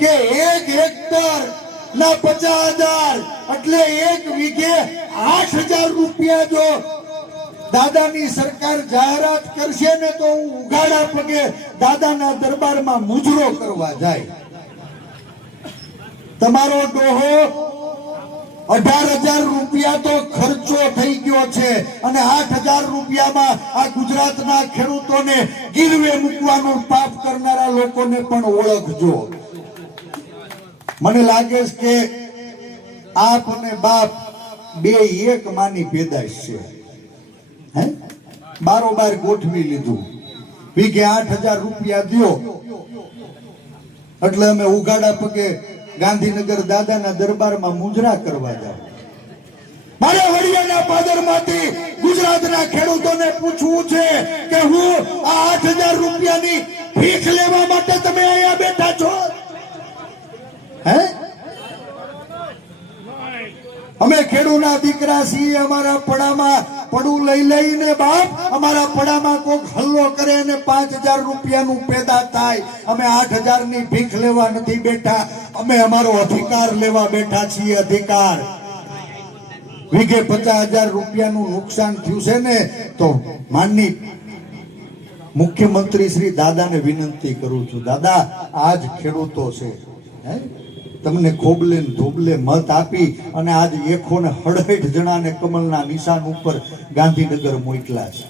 કે 1 હેક્ટર ના 50,000 એટલે 1 વીઘે 8,000 રૂપિયા જો દાદાની સરકાર જાહેરાત કરશે ને તો હું ઉઘાડા પગે દાદાના દરબારમાં મુજરો કરવા જાય. તમારો ડોહો 18,000 રૂપિયા તો ખર્ચો થઈ ગયો છે અને 8,000 રૂપિયામાં આ ગુજરાતના ખેડૂતોને ગીરવે મૂકવાનું પાપ કરનારા લોકોને પણ ઓળખજો. મને લાગે છે કે આપ અને બાપ બે એક માની પેદાશ છે. હે બારોબાર ગોઠવી લીધું. વીઘે 8,000 રૂપિયા દ્યો એટલે અમે ઉઘાડા પગે ગાંધીનગર દાદાના દરબારમાં મુજરા કરવા જાવ. મારે વડિયાના પાદરમાંથી ગુજરાતના ખેડૂતોને પૂછવું છે કે હું આ 8,000 રૂપિયાની ભીખ લેવા માટે તમે અહીંયા બેઠા છો? હે અમે ખેડૂતના દીકરા છીએ. અમારા પડામાં પડું લઈ લઈને બાપ અમારા પડામાં કોક હલ્લો કરે અને 5,000 રૂપિયાનું પેદા થાય. અમે 8,000 ની ભીખ લેવા નથી બેઠા, અમે અમારો અધિકાર લેવા બેઠા છીએ. અધિકાર. વીઘે 50,000 રૂપિયાનું નુકસાન થયું છે ને તો માનની મુખ્યમંત્રી શ્રી દાદાને વિનંતી કરું છું, દાદા આજ ખેડૂતો છે તમને ખોબલે ધોબલે મત આપી અને આજ 168 જણાને કમલના નિશાન ઉપર ગાંધીનગર મોકલા છે.